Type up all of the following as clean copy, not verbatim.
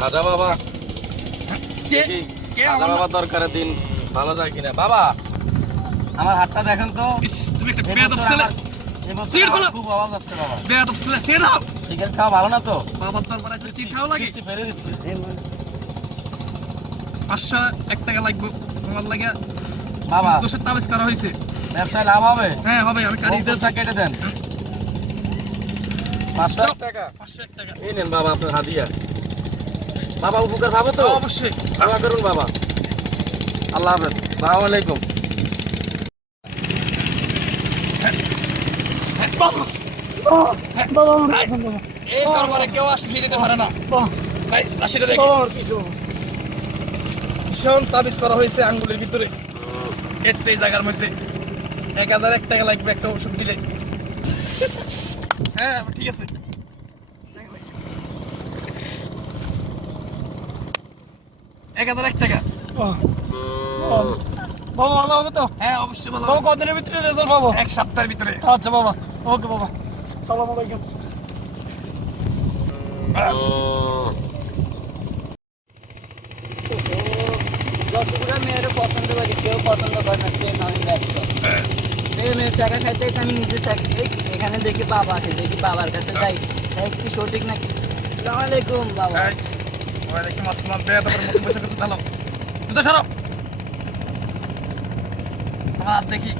খাজা বাবা খাজা বাবা দরকারের দিন ভালো যায় কিনা বাবা আমার হাতটা দেখেন তো তুমি একটা বেয়াদব ছেলে সিগারেট খাও খুব আওয়াজ যাচ্ছে বাবা বেয়াদব ছেলে খেয়ে নাও সিগারেট খাওয়া ভালো না তো বাবার দরবারে একটা সিগারেট খাওয়া লাগে ফেলে দিচ্ছি 501 টাকা লাগবে তোমার লাগে বাবা দোষের তাবিজ করা হয়েছে ব্যবসায় লাভ হবে হ্যাঁ হবে আমি কাটি দিতেছি কেটে দেন 500 টাকা 501 টাকা এই নেন বাবা আপনার হাদিয়া বাবা উপকার পাবো তো অবশ্যই দোয়া করুন বাবা আল্লাহ হাফেজ আসসালামু আলাইকুম এই দরবারে কেউ আসে ফিরে যেতে পারে না ভাই রাশিটা দেখি ভীষণ তাবিজ করা হয়েছে আঙ্গুলের ভিতরে এই জায়গার মধ্যে 1001 টাকা লাগবে একটা ওষুধ দিলে হ্যাঁ ঠিক আছে 1001 টাকা বাবা ভালো হবে তো? হ্যাঁ অবশ্যই ভালো বাবা কদিনের ভিতরে রেজাল্ট পাবো? এক সপ্তাহের ভিতরে আচ্ছা বাবা, ওকে বাবা, সালাম আলাইকুম। যতগুলো মেয়ের পছন্দ করি কেউ পছন্দ করে না, প্রেম আমি ব্যস্ত। মেয়ের চাকা খাইতে আমি নিজে এখানে দেখি বাবা আছে, দেখি বাবার কাছে যাই, কি সঠিক নাকি? আসসালামু আলাইকুম বাবা। ওয়ালাইকুম আসসালাম। বেয়াদবের মতো বসে কথা দাও জুতো সরো আমার হাত দেখি।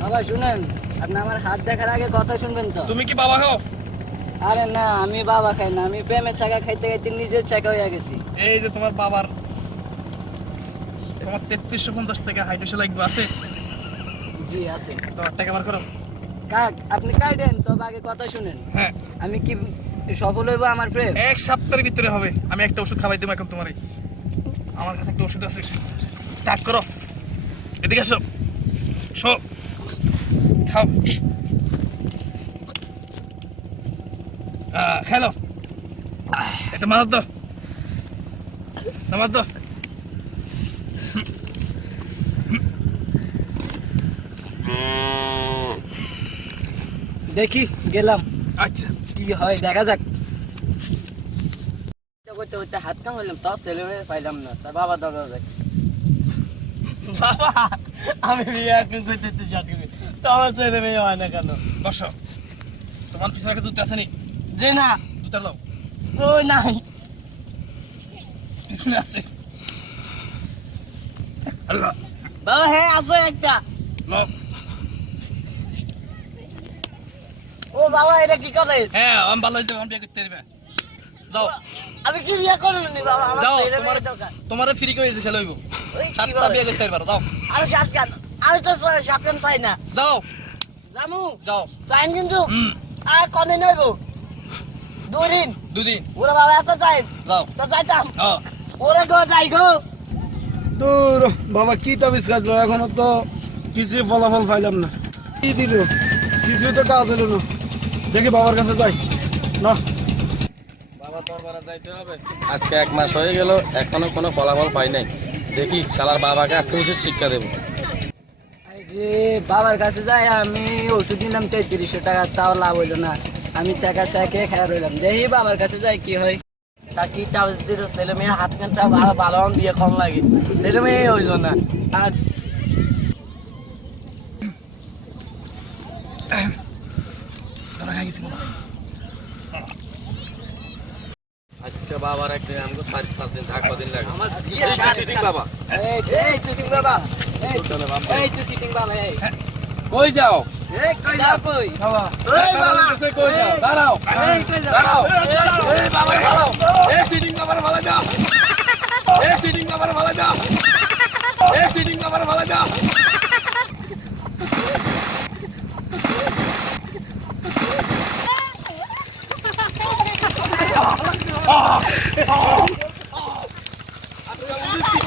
বাবা শুনেন, আপনি আমার হাত দেখার আগে কথা শুনবেন তো। তুমি কি বাবা হও? আরে না, আমি বাবা খাই না, আমি প্রেমের চাকা খাইতে খাইতে নিজের চাকা হয়ে গেছি। এই যে তোমার বাবার তোমার 3350 টাকা হাইড্রোসে লাগবে আছে? জি আছে। তোমার টাকা বার করো। কাক আপনি কাইডেন, তবে আগে কথা শুনেন। হ্যাঁ আমি কি সফল হইব আমার প্রেম? এক সপ্তাহের ভিতরে হবে। আমি একটা ওষুধ খাওয়াই দেবো এখন তোমারে। আমার কাছে একটা ওষুধ আছে, স্টার্ট করো। এদিকে আসো, শো খাও। খেলো এটা মার দাও, নামাজ দাও। দেখি গেলাম, আচ্ছা কি হয় দেখা যাক। করতে করতে হাত কামাইলাম, তাও ছেলে মেয়ে পাইলাম না। স্যার বাবা দাদা যাক। বাবা আমি বিয়ে এখন করতে চাচ্ছি, তো আমার ছেলে মেয়ে হয় না কেন? বসো। তোমার পিছনে একটা জুতো আছে নি? যে না, জুতা দাও। ওই নাই। পিছনে আছে। আল্লাহ বাবা হ্যাঁ আছে একটা। লো। ও বাবা এটা কি করে? হ্যাঁ আমি ভালো হয়েছে, আমি বিয়ে করতে পারবে। যাও আমি কি বিয়ে করব নি বাবা? আমার যাও, ছেলে তোমার মেয়ে দরকার। তোমার ফ্রি করে দিয়েছে ছেলে হইব। ওই কি 7টা বলে? বিয়ে করতে পারবে। যাও আরে শাটকান, আমি তো শাটকান চাই না। যাও জামু যাও। চাইন কিন্তু হুম আর কনে নইব 2 দিন। দুদিন ওরা বাবা এত চাই যাও। তো চাইতাম। হ্যাঁ ওরে গো যাই গো। দূর বাবা, কি তাবিজ কাটলো, এখনো তো কিছু ফলাফল পাইলাম না। কি দিল, কিছুই তো কাজ হলো না। দেখি বাবার কাছে যাই না। বাবা দরবারে যাইতে হবে। আজকে 1 মাস হয়ে গেল, এখনো কোনো ফলাফল পাই নাই। দেখি শালার বাবাকে আজকে উচিত শিক্ষা দেবো। আরে বাবার কাছে যাই, আমি ওষুধ নিলাম 3300 টাকা, তাও লাভ হইলো না। আমি চাকা চাকে খেয়ে রইলাম। দেখি বাবার কাছে যাই কি হয়। তাকি তাবিজ দিল, ছেলে মেয়ে হাত কানটা ভালো ভালো বিয়ে কম লাগে, ছেলে মেয়ে হইলো না। আর ধরা খাই গেছি বাবা। আজকে বাবার একদিন আমাকে 4-5 দিন ঝাঁকা দিন লাগে। আমার সিটিং বাবা এই সিটিং বাবা, চলে বাবা। এই তো সিটিং বাবা, এই কই যাও? এই কই যাও কই? বাবা এই বাবা, কই যাও? দাঁড়াও এই কই যাও? দাঁড়াও। এই বাবার ভালো, এই সিটিং বাবার ভালো যাও, এই সিটিং বাবার ভালো যাও, এই সিটিং বাবার ভালো যাও।